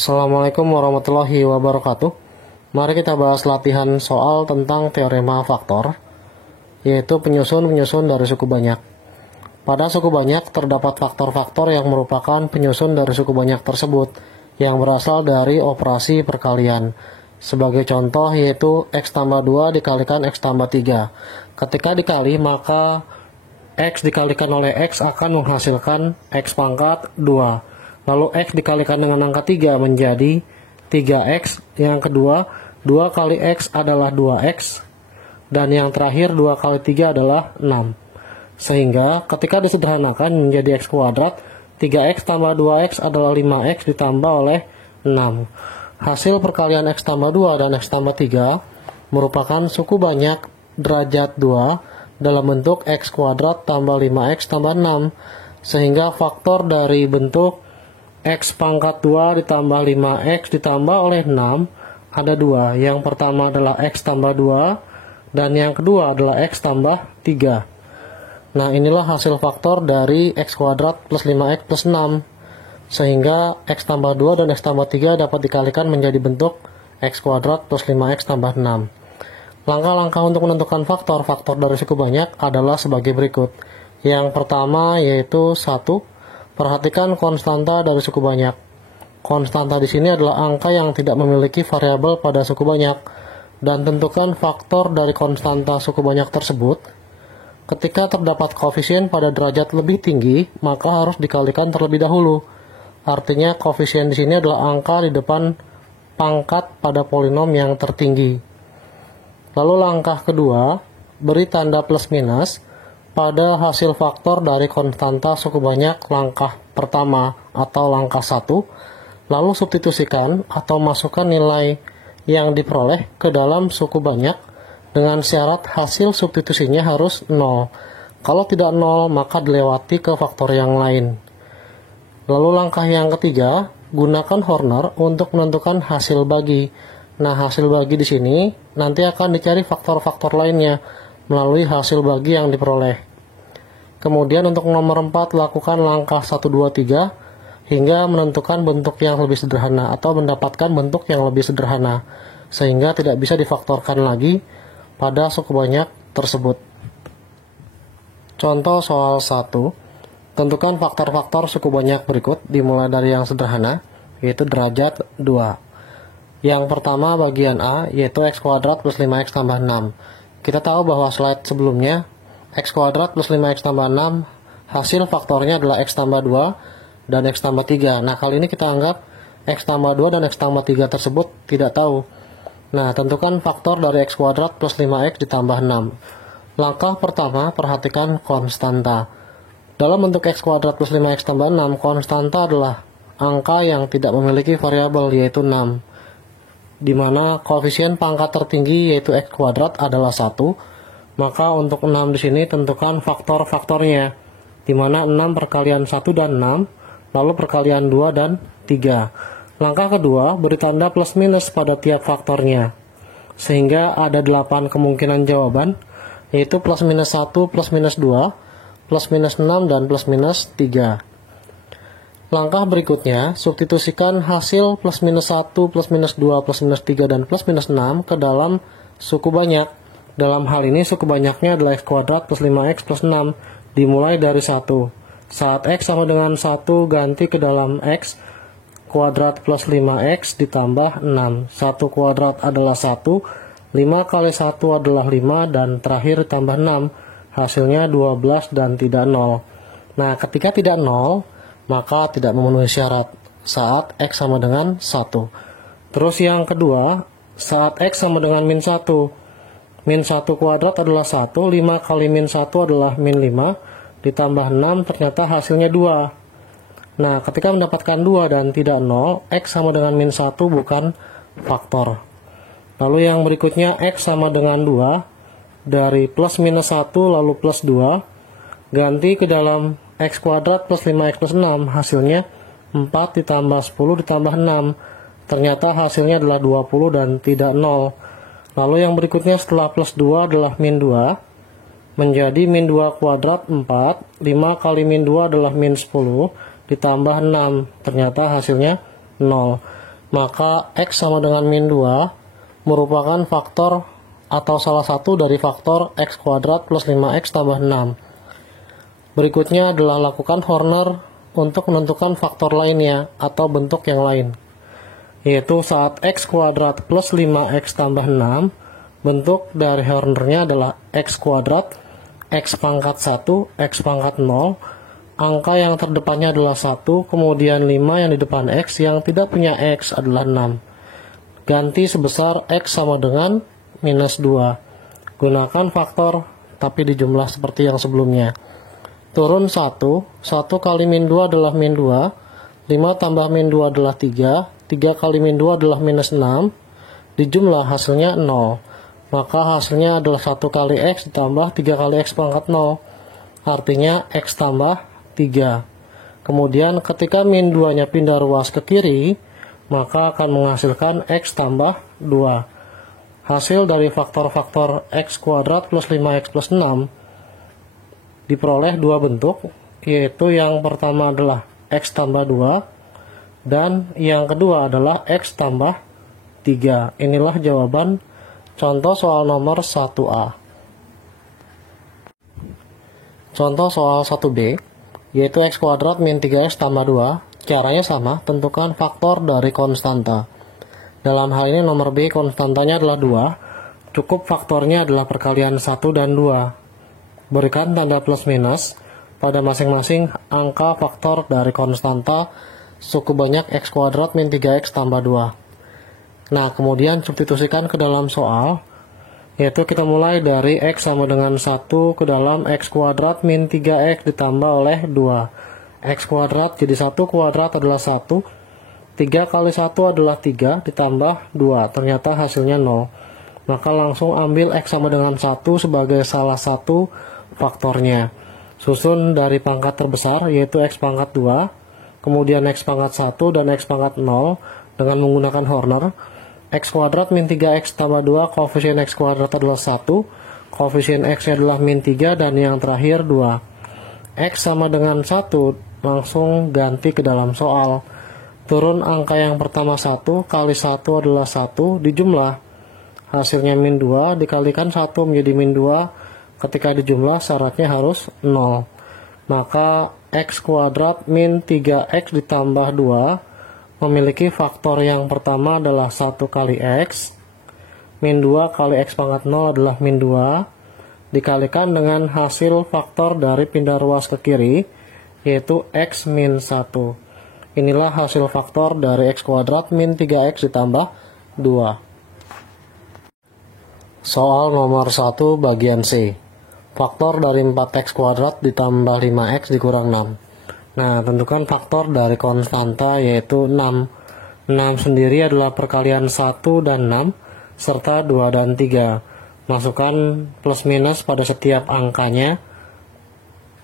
Assalamualaikum warahmatullahi wabarakatuh. Mari kita bahas latihan soal tentang teorema faktor, yaitu penyusun-penyusun dari suku banyak. Pada suku banyak terdapat faktor-faktor yang merupakan penyusun dari suku banyak tersebut yang berasal dari operasi perkalian. Sebagai contoh yaitu X tambah 2 dikalikan X tambah 3. Ketika dikali maka X dikalikan oleh X akan menghasilkan X pangkat 2. Lalu X dikalikan dengan angka 3 menjadi 3X. Yang kedua, 2 kali X adalah 2X. Dan yang terakhir, 2 kali 3 adalah 6. Sehingga ketika disederhanakan menjadi X kuadrat, 3X tambah 2X adalah 5X ditambah oleh 6. Hasil perkalian X tambah 2 dan X tambah 3 merupakan suku banyak derajat 2 dalam bentuk X kuadrat tambah 5X tambah 6. Sehingga faktor dari bentuk X pangkat 2 ditambah 5X ditambah oleh 6 ada 2. Yang pertama adalah X tambah 2 dan yang kedua adalah X tambah 3. Nah, inilah hasil faktor dari X kuadrat plus 5X plus 6. Sehingga X tambah 2 dan X tambah 3 dapat dikalikan menjadi bentuk X kuadrat plus 5X tambah 6. Langkah-langkah untuk menentukan faktor dari suku banyak adalah sebagai berikut. Yang pertama yaitu 1. Perhatikan konstanta dari suku banyak. Konstanta di sini adalah angka yang tidak memiliki variabel pada suku banyak, dan tentukan faktor dari konstanta suku banyak tersebut. Ketika terdapat koefisien pada derajat lebih tinggi, maka harus dikalikan terlebih dahulu. Artinya koefisien di sini adalah angka di depan pangkat pada polinom yang tertinggi. Lalu langkah kedua, beri tanda plus minus pada hasil faktor dari konstanta suku banyak langkah pertama atau langkah 1, lalu substitusikan atau masukkan nilai yang diperoleh ke dalam suku banyak dengan syarat hasil substitusinya harus 0. Kalau tidak 0, maka dilewati ke faktor yang lain. Lalu langkah yang ketiga, gunakan Horner untuk menentukan hasil bagi. Nah, hasil bagi di sini nanti akan dicari faktor-faktor lainnya melalui hasil bagi yang diperoleh. Kemudian untuk nomor 4, lakukan langkah 1, 2, 3 hingga menentukan bentuk yang lebih sederhana atau mendapatkan bentuk yang lebih sederhana, sehingga tidak bisa difaktorkan lagi pada suku banyak tersebut. Contoh soal 1, tentukan faktor-faktor suku banyak berikut dimulai dari yang sederhana, yaitu derajat 2. Yang pertama bagian A, yaitu X kuadrat plus 5X tambah 6. Kita tahu bahwa slide sebelumnya, X kuadrat plus 5X tambah 6, hasil faktornya adalah X tambah 2 dan X tambah 3. Nah, kali ini kita anggap X tambah 2 dan X tambah 3 tersebut tidak tahu. Nah, tentukan faktor dari X kuadrat plus 5X ditambah 6. Langkah pertama, perhatikan konstanta. Dalam bentuk X kuadrat plus 5X tambah 6, konstanta adalah angka yang tidak memiliki variabel, yaitu 6. Di mana koefisien pangkat tertinggi yaitu X kuadrat adalah 1. Maka untuk 6 di sini tentukan faktor-faktornya, di mana 6 perkalian 1 dan 6, lalu perkalian 2 dan 3. Langkah kedua, beri tanda plus minus pada tiap faktornya, sehingga ada 8 kemungkinan jawaban, yaitu plus minus 1, plus minus 2, plus minus 6, dan plus minus 3. Langkah berikutnya, substitusikan hasil plus minus 1, plus minus 2, plus minus 3, dan plus minus 6 ke dalam suku banyak. Dalam hal ini suku banyaknya adalah X kuadrat plus 5X plus 6, dimulai dari 1. Saat X sama dengan 1, ganti ke dalam X kuadrat plus 5X ditambah 6. 1 kuadrat adalah 1, 5 kali 1 adalah 5, dan terakhir ditambah 6. Hasilnya 12 dan tidak 0. Nah, ketika tidak 0, maka tidak memenuhi syarat saat X sama dengan 1. Terus yang kedua, saat X sama dengan min 1. Min 1 kuadrat adalah 1, 5 kali min 1 adalah min 5, ditambah 6, ternyata hasilnya 2. Nah, ketika mendapatkan 2 dan tidak 0, X sama dengan min 1 bukan faktor. Lalu yang berikutnya, X sama dengan 2, dari plus minus 1 lalu plus 2, ganti ke dalam X kuadrat plus 5X plus 6, hasilnya 4 ditambah 10 ditambah 6, ternyata hasilnya adalah 20 dan tidak 0. Lalu yang berikutnya setelah plus 2 adalah min 2, menjadi min 2 kuadrat 4, 5 kali min 2 adalah min 10, ditambah 6, ternyata hasilnya 0. maka X sama dengan min 2 merupakan faktor atau salah satu dari faktor X kuadrat plus 5X tambah 6. Berikutnya adalah lakukan Horner untuk menentukan faktor lainnya atau bentuk yang lain, yaitu saat X kuadrat plus 5X tambah 6, bentuk dari Hornernya adalah X kuadrat, X pangkat 1, X pangkat 0, angka yang terdepannya adalah 1, kemudian 5 yang di depan X yang tidak punya X adalah 6. Ganti sebesar X sama dengan minus 2. Gunakan faktor tapi dijumlah seperti yang sebelumnya. Turun 1, 1 kali min 2 adalah min 2, 5 tambah min 2 adalah 3, 3 kali min 2 adalah minus 6, dijumlah hasilnya 0. Maka hasilnya adalah 1 kali X ditambah 3 kali X pangkat 0. Artinya X tambah 3. Kemudian ketika min 2-nya pindah ruas ke kiri, maka akan menghasilkan X tambah 2. Hasil dari faktor-faktor X kuadrat plus 5X plus 6 diperoleh dua bentuk, yaitu yang pertama adalah X tambah 2 dan yang kedua adalah X tambah 3. Inilah jawaban contoh soal nomor 1A. Contoh soal 1B, yaitu X kuadrat min 3X tambah 2. Caranya sama, tentukan faktor dari konstanta. Dalam hal ini nomor B konstantanya adalah 2, cukup faktornya adalah perkalian 1 dan 2. Berikan tanda plus minus pada masing-masing angka faktor dari konstanta suku banyak X kuadrat min 3X tambah 2. Nah, kemudian substitusikan ke dalam soal, yaitu kita mulai dari X sama dengan 1 ke dalam X kuadrat min 3X ditambah oleh 2. X kuadrat jadi 1 kuadrat adalah 1, 3 kali 1 adalah 3 ditambah 2, ternyata hasilnya 0. Maka langsung ambil X sama dengan 1 sebagai salah satu faktornya. Susun dari pangkat terbesar, yaitu X pangkat 2, kemudian X pangkat 1 dan X pangkat 0 dengan menggunakan Horner. X kuadrat min 3X tambah 2, koefisien X kuadrat adalah 1, koefisien X adalah min 3, dan yang terakhir 2. X sama dengan 1, langsung ganti ke dalam soal. Turun angka yang pertama 1, kali 1 adalah 1, dijumlah. Hasilnya min 2, dikalikan 1 menjadi min 2, ketika dijumlah syaratnya harus 0. Maka X kuadrat min 3X ditambah 2 memiliki faktor yang pertama adalah 1 kali X, min 2 kali X pangkat 0 adalah min 2, dikalikan dengan hasil faktor dari pindah ruas ke kiri, yaitu X min 1. Inilah hasil faktor dari X kuadrat min 3X ditambah 2. Soal nomor 1 bagian C. Faktor dari 4X kuadrat ditambah 5X dikurang 6. Nah, tentukan faktor dari konstanta yaitu 6. 6 sendiri adalah perkalian 1 dan 6, serta 2 dan 3. Masukkan plus minus pada setiap angkanya,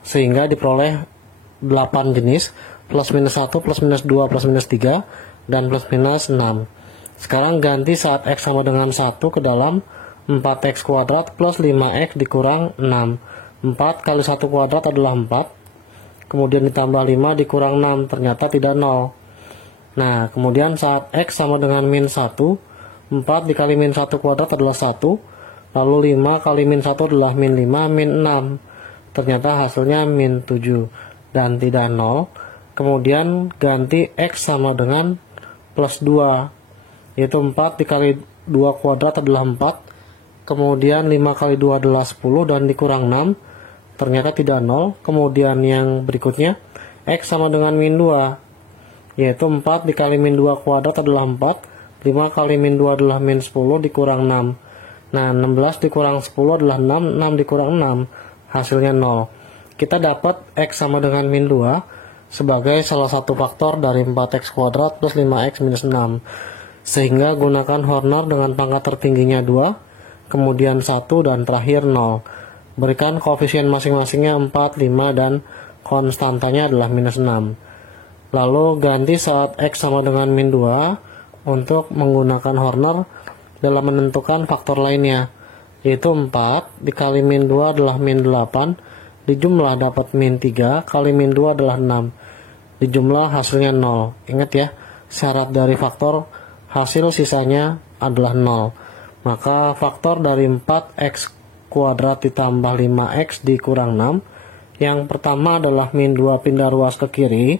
sehingga diperoleh 8 jenis, plus minus 1, plus minus 2, plus minus 3, dan plus minus 6. Sekarang ganti saat X sama dengan 1 ke dalam 4X kuadrat plus 5X dikurang 6. 4 kali 1 kuadrat adalah 4. Kemudian ditambah 5 dikurang 6. Ternyata tidak 0. Nah, kemudian saat X sama dengan min 1. 4 dikali min 1 kuadrat adalah 1. Lalu 5 kali min 1 adalah min 5, min 6. Ternyata hasilnya min 7. Dan tidak 0. Kemudian ganti X sama dengan plus 2. Yaitu 4 dikali 2 kuadrat adalah 4. Kemudian 5 kali 2 adalah 10 dan dikurang 6, ternyata tidak 0. Kemudian yang berikutnya, X sama dengan min 2, yaitu 4 dikali min 2 kuadrat adalah 4, 5 kali min 2 adalah min 10 dikurang 6. Nah, 16 dikurang 10 adalah 6, 6 dikurang 6, hasilnya 0. Kita dapat X sama dengan min 2 sebagai salah satu faktor dari 4X kuadrat plus 5X minus 6. Sehingga gunakan Horner dengan pangkat tertingginya 2, kemudian 1, dan terakhir 0. Berikan koefisien masing-masingnya 4, 5, dan konstantanya adalah minus 6. Lalu ganti saat X sama dengan min 2 untuk menggunakan Horner dalam menentukan faktor lainnya, yaitu 4 dikali min 2 adalah min 8, dijumlah dapat min 3, kali min 2 adalah 6, dijumlah hasilnya 0. Ingat ya, syarat dari faktor hasil sisanya adalah 0. Maka faktor dari 4x kuadrat ditambah 5x dikurang 6. Yang pertama adalah min 2 pindah ruas ke kiri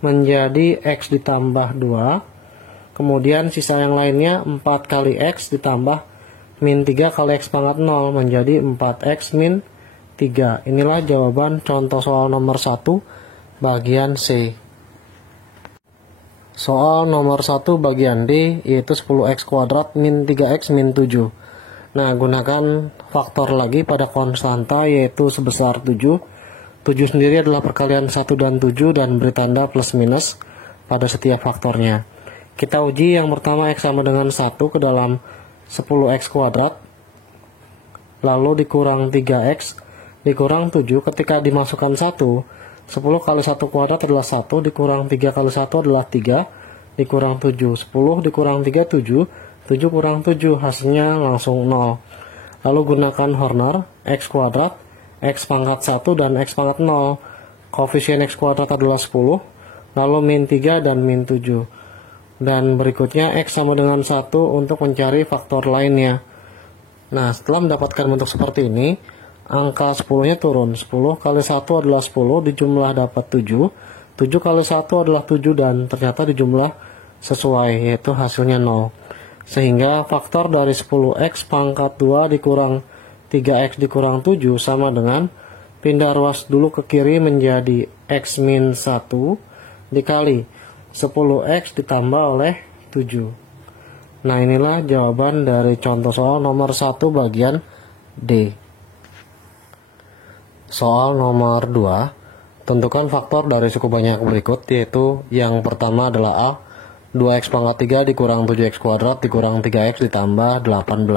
menjadi x ditambah 2. Kemudian sisa yang lainnya 4 kali x ditambah min 3 kali x pangkat 0 menjadi 4x min 3. Inilah jawaban contoh soal nomor 1 bagian C. Soal nomor 1 bagian D yaitu 10x kuadrat min 3x min 7. Nah, gunakan faktor lagi pada konstanta yaitu sebesar 7. 7 sendiri adalah perkalian 1 dan 7 dan beri tanda plus minus pada setiap faktornya. Kita uji yang pertama x sama dengan 1 ke dalam 10x kuadrat lalu dikurang 3x dikurang 7. Ketika dimasukkan 1, 10 kali 1 kuadrat adalah 1, dikurang 3 kali 1 adalah 3, dikurang 7, 10 dikurang 3, 7, 7 kurang 7, hasilnya langsung 0. Lalu gunakan Horner, x kuadrat, x pangkat 1 dan x pangkat 0. Koefisien x kuadrat adalah 10, lalu min 3 dan min 7. Dan berikutnya x sama dengan 1 untuk mencari faktor lainnya. Nah, setelah mendapatkan bentuk seperti ini, angka 10-nya turun. 10 kali 1 adalah 10, dijumlah dapat 7. 7 kali 1 adalah 7 dan ternyata dijumlah sesuai, yaitu hasilnya 0. Sehingga faktor dari 10x pangkat 2 dikurang 3x dikurang 7 sama dengan pindah ruas dulu ke kiri menjadi x min 1 dikali 10x ditambah oleh 7. Nah, inilah jawaban dari contoh soal nomor 1 bagian D. Soal nomor 2, tentukan faktor dari suku banyak berikut, yaitu yang pertama adalah A, 2x pangkat 3 dikurang 7x kuadrat dikurang 3x ditambah 18.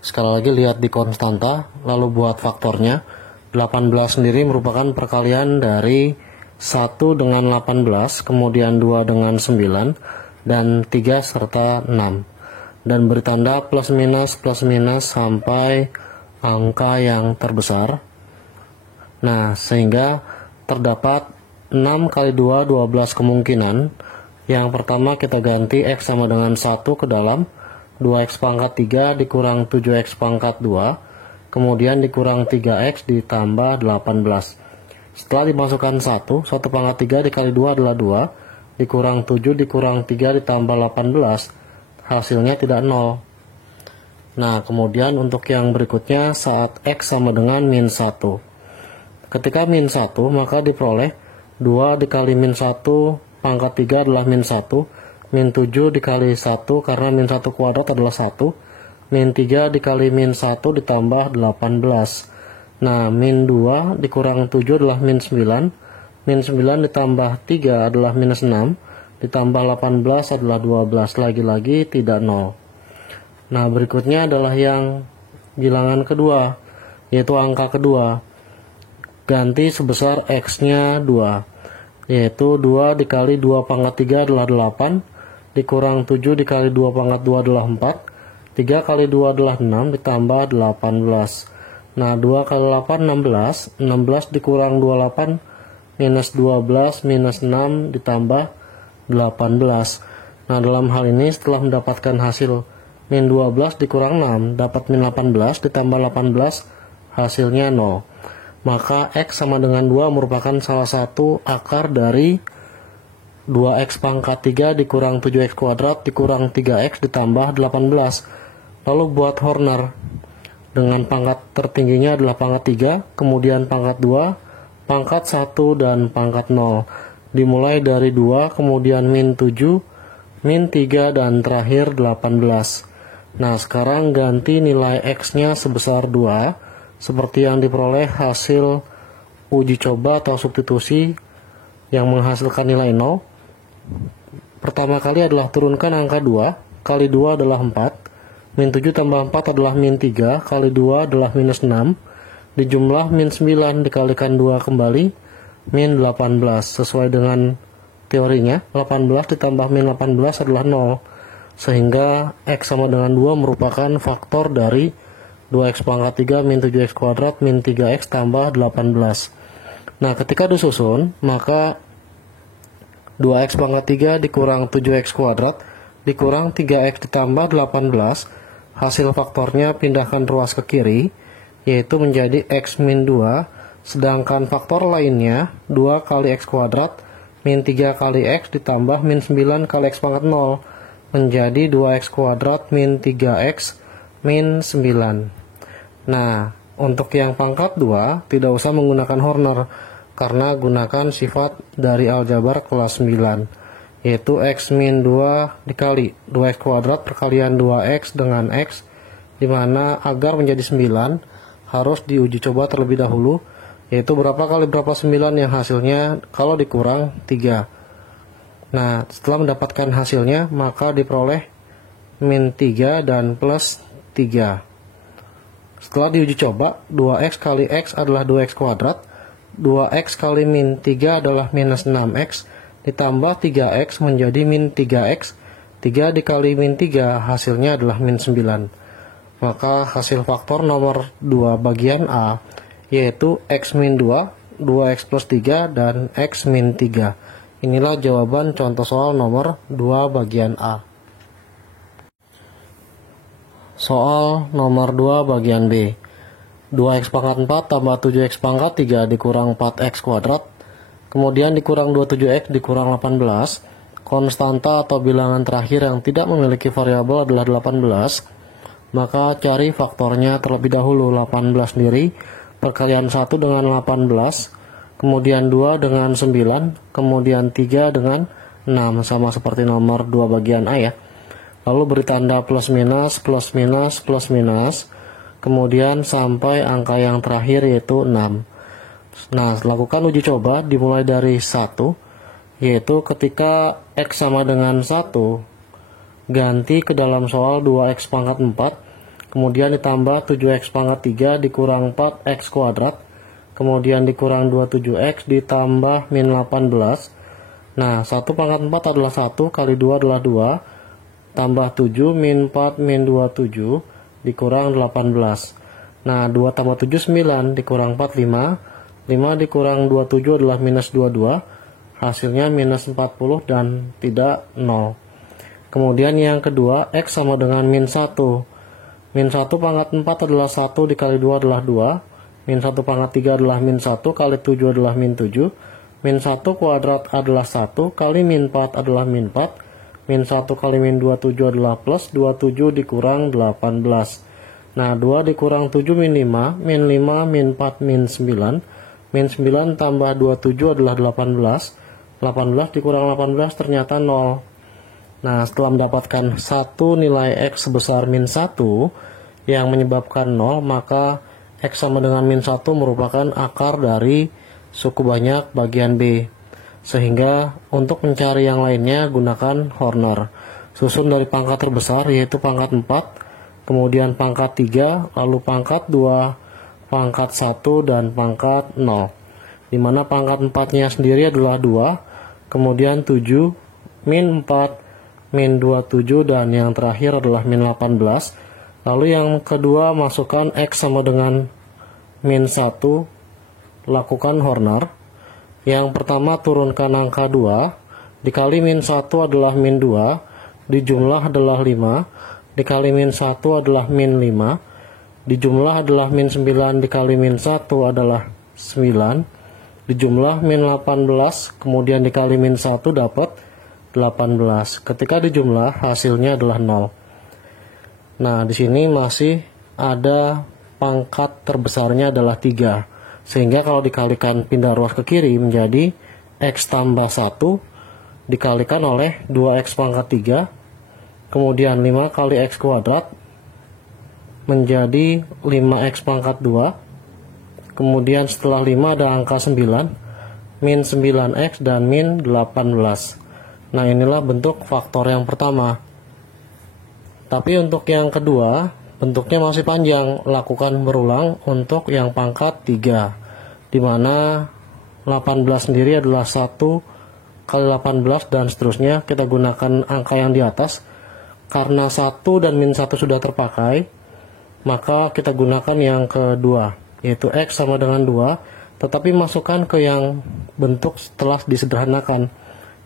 Sekali lagi lihat di konstanta, lalu buat faktornya. 18 sendiri merupakan perkalian dari 1 dengan 18, kemudian 2 dengan 9, dan 3 serta 6. Dan beri tanda plus minus sampai angka yang terbesar. Nah, sehingga terdapat 6 kali 2, 12 kemungkinan. Yang pertama kita ganti x sama dengan 1 ke dalam 2x pangkat 3 dikurang 7x pangkat 2, kemudian dikurang 3x ditambah 18. Setelah dimasukkan 1 pangkat 3 dikali 2 adalah 2, dikurang 7 dikurang 3 ditambah 18, hasilnya tidak 0. Nah, kemudian untuk yang berikutnya saat x sama dengan min 1. Ketika min 1, maka diperoleh 2 dikali min 1 pangkat 3 adalah min 1, min 7 dikali 1 karena min 1 kuadrat adalah 1, min 3 dikali min 1 ditambah 18. Nah, min 2 dikurang 7 adalah min 9, min 9 ditambah 3 adalah minus 6, ditambah 18 adalah 12, lagi-lagi tidak 0. Nah, berikutnya adalah yang bilangan kedua, yaitu angka kedua. Ganti sebesar x-nya 2, yaitu 2 dikali 2 pangkat 3 adalah 8, dikurang 7 dikali 2 pangkat 2 adalah 4, 3 kali 2 adalah 6, ditambah 18. Nah, 2 kali 8, 16, 16 dikurang 28, minus 12, minus 6, ditambah 18. Nah, dalam hal ini setelah mendapatkan hasil min 12 dikurang 6, dapat min 18, ditambah 18, hasilnya 0. Maka x sama dengan 2 merupakan salah satu akar dari 2x pangkat 3 dikurang 7x kuadrat dikurang 3x ditambah 18. Lalu buat Horner. Dengan pangkat tertingginya adalah pangkat 3, kemudian pangkat 2, pangkat 1, dan pangkat 0. Dimulai dari 2, kemudian min 7, min 3, dan terakhir 18. Nah, sekarang ganti nilai x-nya sebesar 2, seperti yang diperoleh hasil uji coba atau substitusi yang menghasilkan nilai 0. Pertama kali adalah turunkan angka 2, kali 2 adalah 4, min 7 tambah 4 adalah min 3, kali 2 adalah minus 6, dijumlah min 9 dikalikan 2 kembali, min 18, sesuai dengan teorinya, 18 ditambah min 18 adalah 0, sehingga x sama dengan 2 merupakan faktor dari 2x pangkat 3 min 7x kuadrat min 3x tambah 18. Nah, ketika disusun, maka 2x pangkat 3 dikurang 7x kuadrat dikurang 3x ditambah 18. Hasil faktornya pindahkan ruas ke kiri, yaitu menjadi x min 2. Sedangkan faktor lainnya 2 kali x kuadrat min 3 kali x ditambah min 9 kali x pangkat 0 menjadi 2x kuadrat min 3x min 9. Nah, untuk yang pangkat 2 tidak usah menggunakan Horner karena gunakan sifat dari aljabar kelas 9, yaitu x min 2 dikali 2x kuadrat perkalian 2x dengan x, dimana agar menjadi 9 harus diuji coba terlebih dahulu, yaitu berapa kali berapa 9 yang hasilnya kalau dikurang 3. Nah, setelah mendapatkan hasilnya maka diperoleh min 3 dan plus 3. Setelah diuji coba, 2x kali x adalah 2x kuadrat, 2x kali min 3 adalah minus 6x, ditambah 3x menjadi min 3x, 3 dikali min 3 hasilnya adalah min 9. Maka hasil faktor nomor 2 bagian A yaitu x min 2, 2x plus 3, dan x min 3. Inilah jawaban contoh soal nomor 2 bagian A. Soal nomor 2 bagian B. 2x pangkat 4 tambah 7x pangkat 3 dikurang 4x kuadrat kemudian dikurang 27x dikurang 18. Konstanta atau bilangan terakhir yang tidak memiliki variabel adalah 18. Maka cari faktornya terlebih dahulu. 18 sendiri perkalian 1 dengan 18, kemudian 2 dengan 9, kemudian 3 dengan 6, sama seperti nomor 2 bagian A ya. Lalu beri tanda plus minus, plus minus, plus minus, kemudian sampai angka yang terakhir yaitu 6. Nah, lakukan uji coba dimulai dari 1, yaitu ketika x sama dengan 1, ganti ke dalam soal 2x pangkat 4, kemudian ditambah 7x pangkat 3 dikurang 4x kuadrat, kemudian dikurang 27x ditambah min 18. Nah, 1 pangkat 4 adalah 1, kali 2 adalah 2, tambah 7, min 4, min 27, dikurang 18. Nah, 2 tambah 7, 9, dikurang 4, 5. 5 dikurang 27 adalah minus 22, hasilnya minus 40 dan tidak 0. Kemudian yang kedua, x sama dengan min 1. Min 1 pangkat 4 adalah 1, dikali 2 adalah 2. Min 1 pangkat 3 adalah min 1, kali 7 adalah min 7. Min 1 kuadrat adalah 1, kali min 4 adalah min 4. Min 1 kali min 27 adalah plus 27 dikurang 18. Nah, 2 dikurang 7 min 5, min 5, min 4, min 9. Min 9 tambah 27 adalah 18. 18 dikurang 18 ternyata 0. Nah, setelah mendapatkan satu nilai x sebesar min 1 yang menyebabkan 0, maka x sama dengan min 1 merupakan akar dari suku banyak bagian B. Sehingga untuk mencari yang lainnya gunakan Horner. Susun dari pangkat terbesar yaitu pangkat 4, kemudian pangkat 3, lalu pangkat 2, pangkat 1, dan pangkat 0. Dimana pangkat 4-nya sendiri adalah 2, kemudian 7, min 4, min 27, dan yang terakhir adalah min 18. Lalu yang kedua masukkan x sama dengan min 1, lakukan Horner. Yang pertama turunkan angka 2, dikali min 1 adalah min 2, dijumlah adalah 5, dikali min 1 adalah min 5, dijumlah adalah min 9 dikali min 1 adalah 9, dijumlah min 18, kemudian dikali min 1 dapat 18. Ketika dijumlah hasilnya adalah 0. Nah, di sini masih ada pangkat terbesarnya adalah 3. Sehingga kalau dikalikan pindah ruas ke kiri menjadi x tambah 1 dikalikan oleh 2x pangkat 3, kemudian 5 kali x kuadrat menjadi 5x pangkat 2, kemudian setelah 5 ada angka 9, min 9x dan min 18. Nah, inilah bentuk faktor yang pertama. Tapi untuk yang kedua, bentuknya masih panjang, lakukan berulang untuk yang pangkat 3, dimana 18 sendiri adalah 1 kali 18 dan seterusnya. Kita gunakan angka yang di atas. Karena 1 dan min 1 sudah terpakai, maka kita gunakan yang kedua, yaitu x sama dengan 2, tetapi masukkan ke yang bentuk setelah disederhanakan,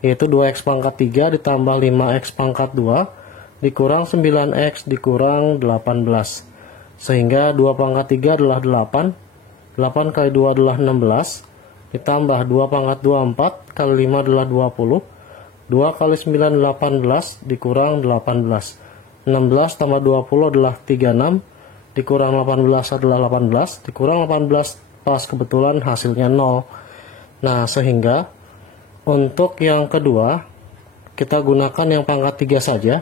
yaitu 2x pangkat 3 ditambah 5x pangkat 2 dikurang 9x dikurang 18. Sehingga 2 pangkat 3 adalah 8. 8 kali 2 adalah 16. Ditambah 2 pangkat 2 4 kali 5 adalah 20. 2 kali 9 18 dikurang 18. 16 tambah 20 adalah 36. Dikurang 18 adalah 18. Dikurang 18 pas kebetulan hasilnya 0. Nah, sehingga untuk yang kedua kita gunakan yang pangkat 3 saja,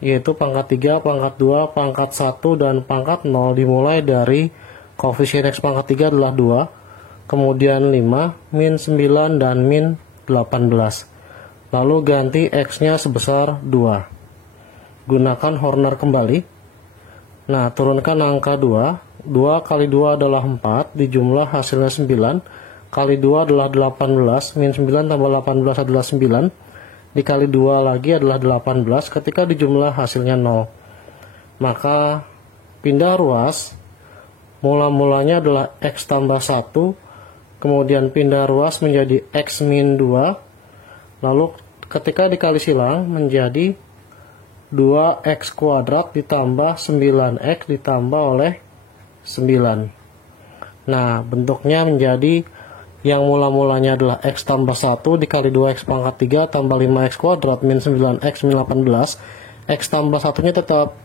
yaitu pangkat 3, pangkat 2, pangkat 1, dan pangkat 0 dimulai dari koefisien X pangkat 3 adalah 2, kemudian 5, min 9, dan min 18. Lalu ganti X-nya sebesar 2. Gunakan Horner kembali. Nah, turunkan angka 2. 2 kali 2 adalah 4, dijumlah hasilnya 9, kali 2 adalah 18, min 9 tambah 18 adalah 9, dikali 2 lagi adalah 18, ketika dijumlah hasilnya 0. Maka pindah ruas, mula-mulanya adalah X tambah 1, kemudian pindah ruas menjadi X min 2, lalu ketika dikali silang menjadi 2x kuadrat ditambah 9x ditambah oleh 9. Nah, bentuknya menjadi yang mula-mulanya adalah X tambah 1 dikali 2x pangkat 3 tambah 5x kuadrat min 9x min 18. X tambah 1-nya tetap.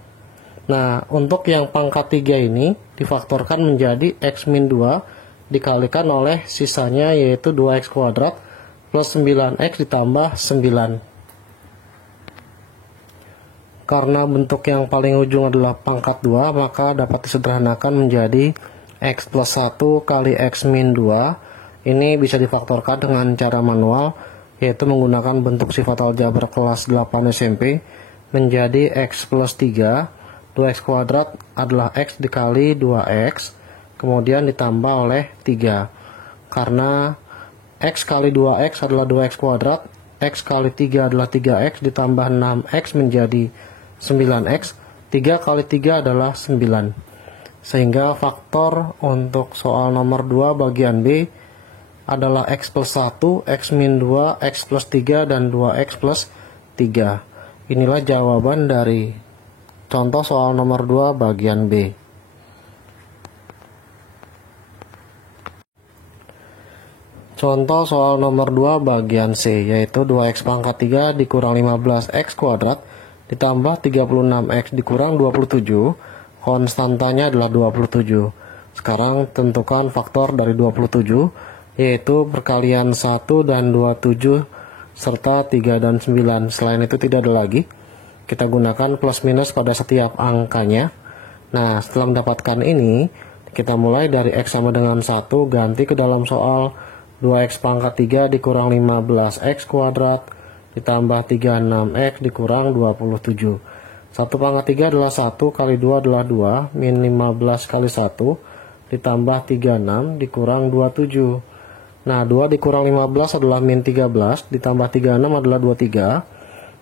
Nah, untuk yang pangkat 3 ini difaktorkan menjadi X min 2 dikalikan oleh sisanya, yaitu 2x kuadrat plus 9x ditambah 9. Karena bentuk yang paling ujung adalah pangkat 2, maka dapat disederhanakan menjadi X plus 1 kali X min 2. Ini bisa difaktorkan dengan cara manual, yaitu menggunakan bentuk sifat aljabar kelas 8 SMP menjadi X plus 3. 2x kuadrat adalah X dikali 2x, kemudian ditambah oleh 3. Karena X kali 2x adalah 2x kuadrat, X kali 3 adalah 3x, ditambah 6x menjadi 9x, 3 kali 3 adalah 9. Sehingga faktor untuk soal nomor 2 bagian B adalah X plus 1, X min 2, X plus 3, dan 2X plus 3. Inilah jawaban dari contoh soal nomor 2 bagian B. Contoh soal nomor 2 bagian C, yaitu 2x pangkat 3 dikurang 15x kuadrat ditambah 36x dikurang 27, konstantanya adalah 27. Sekarang tentukan faktor dari 27, yaitu perkalian 1 dan 27 serta 3 dan 9. Selain itu tidak ada lagi. Kita gunakan plus minus pada setiap angkanya. Nah, setelah mendapatkan ini, kita mulai dari X sama dengan 1, ganti ke dalam soal 2x pangkat 3 dikurang 15x kuadrat ditambah 36x dikurang 27. 1 pangkat 3 adalah 1, kali 2 adalah 2, min 15 kali 1 ditambah 36 dikurang 27. Nah, 2 dikurang 15 adalah min 13, ditambah 36 adalah 23,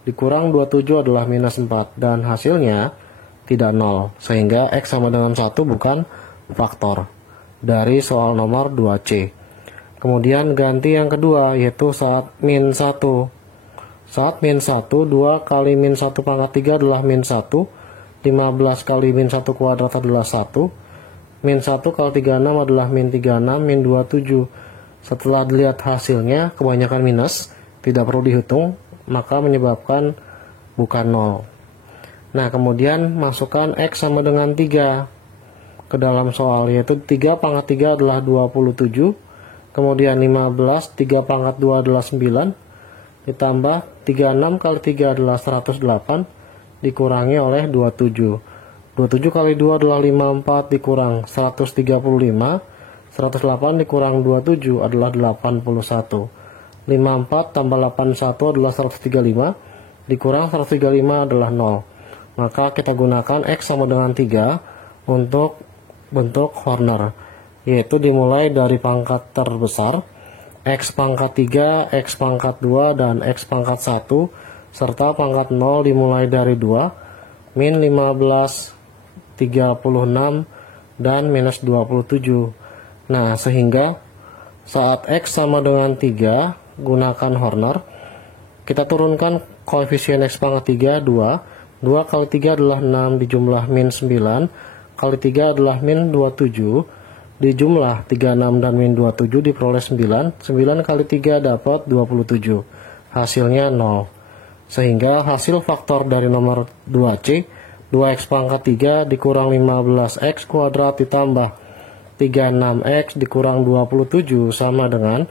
dikurang 27 adalah minus 4, dan hasilnya tidak 0, sehingga X sama dengan 1 bukan faktor dari soal nomor 2C. Kemudian ganti yang kedua, yaitu saat min 1. Saat min 1, 2 kali min 1 pangkat 3 adalah min 1, 15 kali min 1 kuadrat adalah 1, min 1 kali 36 adalah min 36, min 27. Setelah dilihat hasilnya, kebanyakan minus, tidak perlu dihitung, maka menyebabkan bukan 0. Nah, kemudian masukkan X sama dengan 3 ke dalam soal, yaitu 3 pangkat 3 adalah 27, kemudian 15, 3 pangkat 2 adalah 9, ditambah 36 kali 3 adalah 108, dikurangi oleh 27. 27 kali 2 adalah 54, dikurang 135, 108 dikurang 27 adalah 81. 54 tambah 81 adalah 135, dikurang 135 adalah 0. Maka kita gunakan X sama dengan 3 untuk bentuk Horner, yaitu dimulai dari pangkat terbesar, X pangkat 3, X pangkat 2, dan X pangkat 1, serta pangkat 0 dimulai dari 2, min 15, 36, dan minus 27. Nah, sehingga saat X sama dengan 3, gunakan Horner, Kita turunkan koefisien X pangkat 3, 2. 2 kali 3 adalah 6 dijumlah min 9. Kali 3 adalah min 27. Dijumlah 36 dan min 27 diperoleh 9. 9 kali 3 dapat 27. Hasilnya 0. Sehingga hasil faktor dari nomor 2C, 2x pangkat 3 dikurang 15x kuadrat ditambah 36x dikurang 27 sama dengan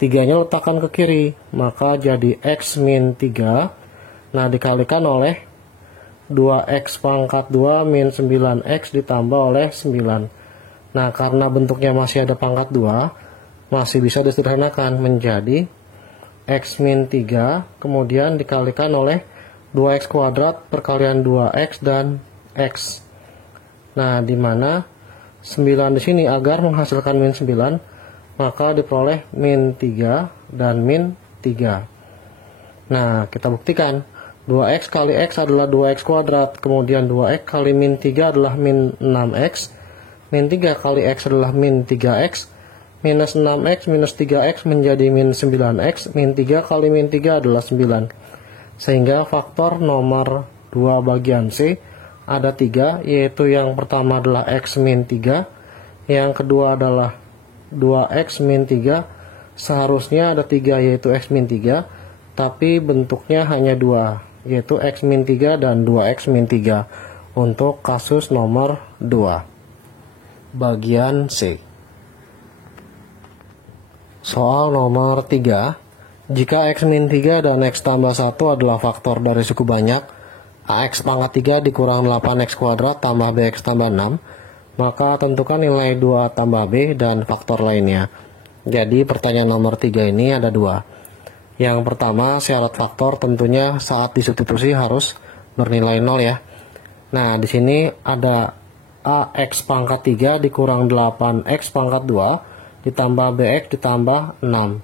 3-nya letakkan ke kiri, maka jadi x min 3. Nah, dikalikan oleh 2x pangkat 2 min 9x ditambah oleh 9. Nah, karena bentuknya masih ada pangkat 2, masih bisa disederhanakan menjadi x min 3, kemudian dikalikan oleh 2x kuadrat perkalian 2x dan x. Nah, di mana 9 di sini agar menghasilkan min 9, maka diperoleh min 3 dan min 3. Nah, kita buktikan. 2x kali x adalah 2x kuadrat, kemudian 2x kali min 3 adalah min 6x, min 3 kali x adalah min 3x, minus 6x minus 3x menjadi min 9x, min 3 kali min 3 adalah 9. Sehingga faktor nomor 2 bagian C ada 3, yaitu yang pertama adalah x min 3, yang kedua adalah 2x min 3, seharusnya ada 3 yaitu x min 3, tapi bentuknya hanya 2, yaitu x min 3 dan 2x min 3 untuk kasus nomor 2 bagian C. Soal nomor 3, jika x min 3 dan x tambah 1 adalah faktor dari suku banyak ax pangkat 3 dikurang 8x kuadrat tambah bx tambah 6, maka tentukan nilai 2 tambah b dan faktor lainnya. Jadi pertanyaan nomor 3 ini ada 2. Yang pertama, syarat faktor tentunya saat disubstitusi harus bernilai 0 ya. Nah, di sini ada ax pangkat 3 dikurang 8x pangkat 2 ditambah bx ditambah 6.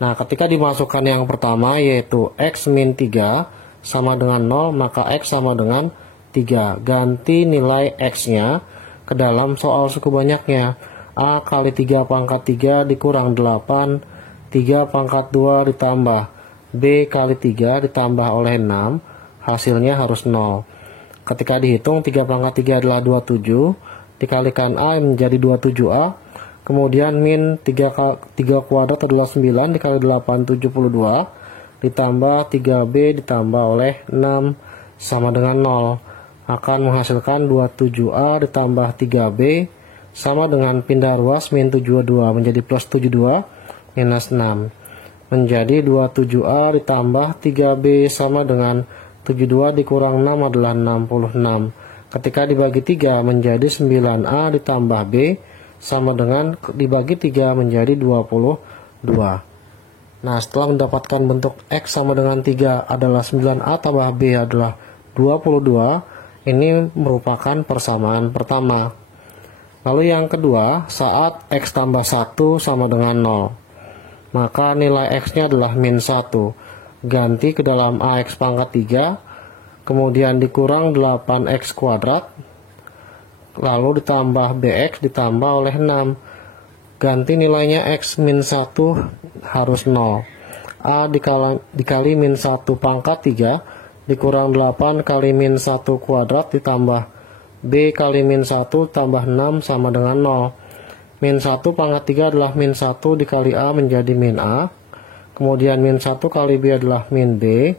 Nah, ketika dimasukkan yang pertama yaitu x min 3 sama dengan 0, maka x sama dengan 3. Ganti nilai x-nya ke dalam soal suku banyaknya. A kali 3 pangkat 3 dikurang 8, 3 pangkat 2 ditambah B kali 3 ditambah oleh 6, hasilnya harus 0. Ketika dihitung 3 pangkat 3 adalah 27, dikalikan A menjadi 27A, kemudian min 3 kuadrat adalah 9 dikali 8, 72, ditambah 3B ditambah oleh 6 sama dengan 0. Akan menghasilkan 27A ditambah 3B sama dengan pindah ruas min 72 menjadi plus 72 minus 6. Menjadi 27A ditambah 3B sama dengan 72 dikurang 6 adalah 66. Ketika dibagi 3 menjadi 9A ditambah B sama dengan dibagi 3 menjadi 22. Nah, setelah mendapatkan bentuk X sama dengan 3 adalah 9A tambah B adalah 22, ini merupakan persamaan pertama. Lalu yang kedua, saat X tambah 1 sama dengan 0, maka nilai X-nya adalah min 1. Ganti ke dalam AX pangkat 3, kemudian dikurang 8X kuadrat, lalu ditambah BX ditambah oleh 6. Ganti nilainya X min 1 harus 0. A dikali min 1 pangkat 3 dikurang 8 kali min 1 kuadrat ditambah B kali min 1 tambah 6 sama dengan 0. Min 1 pangkat 3 adalah min 1 dikali A menjadi min A. Kemudian min 1 kali B adalah min B.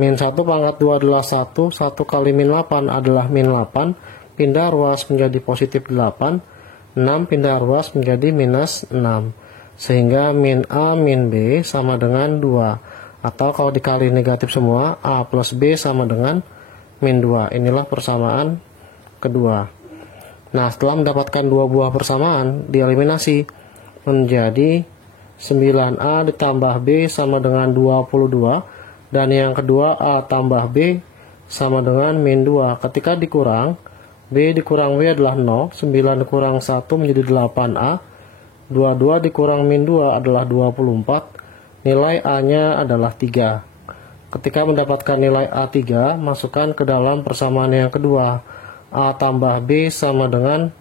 Min 1 pangkat 2 adalah 1. 1 kali min 8 adalah min 8. Pindah ruas menjadi positif 8. 6 pindah ruas menjadi minus 6. Sehingga min A min B sama dengan 2. Atau kalau dikali negatif semua, A plus B sama dengan min 2. Inilah persamaan kedua. Nah, setelah mendapatkan dua buah persamaan, dieliminasi menjadi 9A ditambah B sama dengan 22. Dan yang kedua, A tambah B sama dengan min 2. Ketika dikurang, B dikurang B adalah 0. 9 dikurang 1 menjadi 8A. 22 dikurang min 2 adalah 24. Nilai A-nya adalah 3. Ketika mendapatkan nilai A3, masukkan ke dalam persamaan yang kedua. A tambah B sama dengan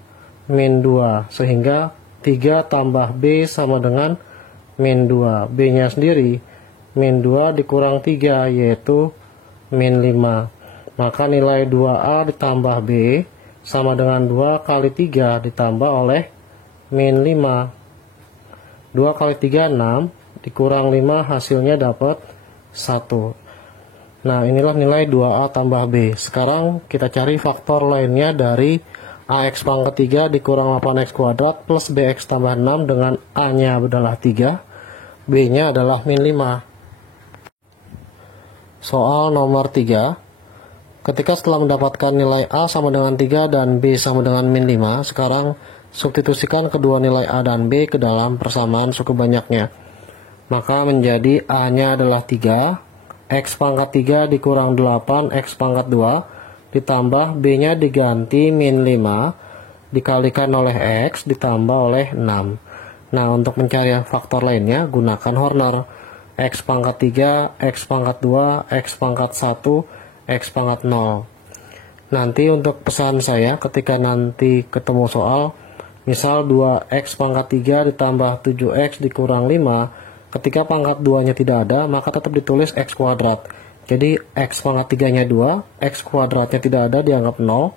min 2. Sehingga 3 tambah B sama dengan min 2. B-nya sendiri min 2 dikurang 3, yaitu min 5. Maka nilai 2A ditambah B sama dengan 2 kali 3 ditambah oleh min 5. 2 kali 3, 6, dikurang 5 hasilnya dapat 1. Nah, inilah nilai 2A tambah B. Sekarang kita cari faktor lainnya dari AX pangkat 3 dikurang 8X kuadrat plus BX tambah 6 dengan A-nya adalah 3, B-nya adalah min 5. Soal nomor 3. Ketika setelah mendapatkan nilai A sama dengan 3 dan B sama dengan min 5, sekarang substitusikan kedua nilai A dan B ke dalam persamaan suku banyaknya. Maka menjadi A-nya adalah 3, X pangkat 3 dikurang 8 X pangkat 2 ditambah B-nya diganti min 5 dikalikan oleh X ditambah oleh 6. Nah, untuk mencari faktor lainnya gunakan Horner. X pangkat 3, X pangkat 2, X pangkat 1, X pangkat 0. Nanti untuk pesan saya ketika nanti ketemu soal, misal 2X pangkat 3 ditambah 7X dikurang 5, ketika pangkat 2-nya tidak ada, maka tetap ditulis X kuadrat. Jadi X pangkat 3-nya 2, X kuadratnya tidak ada, dianggap 0.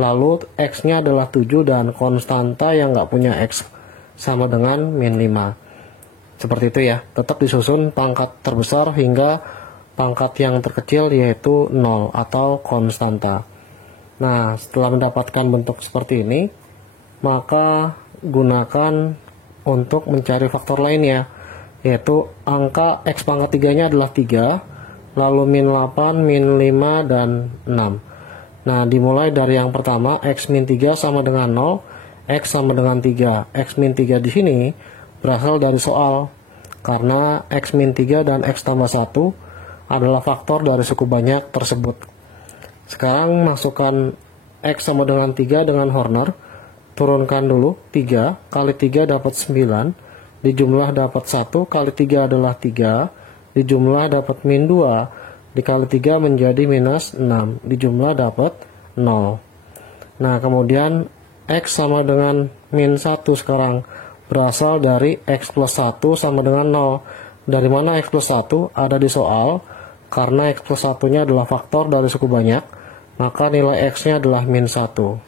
Lalu X-nya adalah 7 dan konstanta yang nggak punya X sama dengan min 5. Seperti itu ya, tetap disusun pangkat terbesar hingga pangkat yang terkecil yaitu 0 atau konstanta. Nah, setelah mendapatkan bentuk seperti ini, maka gunakan untuk mencari faktor lainnya, yaitu angka X pangkat 3-nya adalah 3, lalu min 8, min 5, dan 6. Nah, dimulai dari yang pertama, X min 3 sama dengan 0, X sama dengan 3. X min 3 di sini berasal dari soal, karena X min 3 dan X tambah 1 adalah faktor dari suku banyak tersebut. Sekarang masukkan X sama dengan 3 dengan Horner, turunkan dulu, 3 kali 3 dapat 9, dijumlah dapat 1 kali 3 adalah 3, dijumlah dapat min 2, dikali 3 menjadi minus 6, dijumlah dapat 0. Nah, kemudian X sama dengan min 1 sekarang berasal dari X plus 1 sama dengan 0. Dari mana X plus 1? Ada di soal, karena X plus 1-nya adalah faktor dari suku banyak, maka nilai X-nya adalah min 1.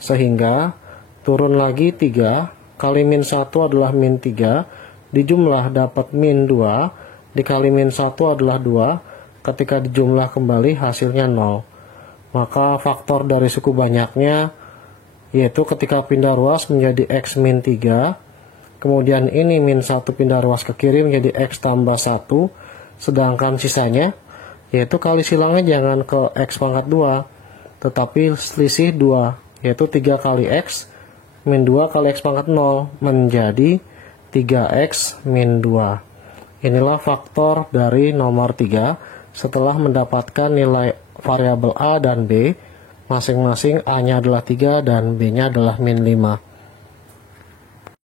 Sehingga turun lagi 3, kali min 1 adalah min 3, dijumlah dapat min 2, dikali min 1 adalah 2, ketika dijumlah kembali hasilnya 0. Maka faktor dari suku banyaknya, yaitu ketika pindah ruas menjadi X min 3, kemudian ini min 1 pindah ruas ke kiri menjadi X tambah 1, sedangkan sisanya, yaitu kali silangnya jangan ke X pangkat 2, tetapi selisih 2, yaitu 3 kali X min 2 kali X pangkat 0 menjadi 3X min 2. Inilah faktor dari nomor 3 setelah mendapatkan nilai variabel A dan B, masing-masing A-nya adalah 3 dan B-nya adalah min 5.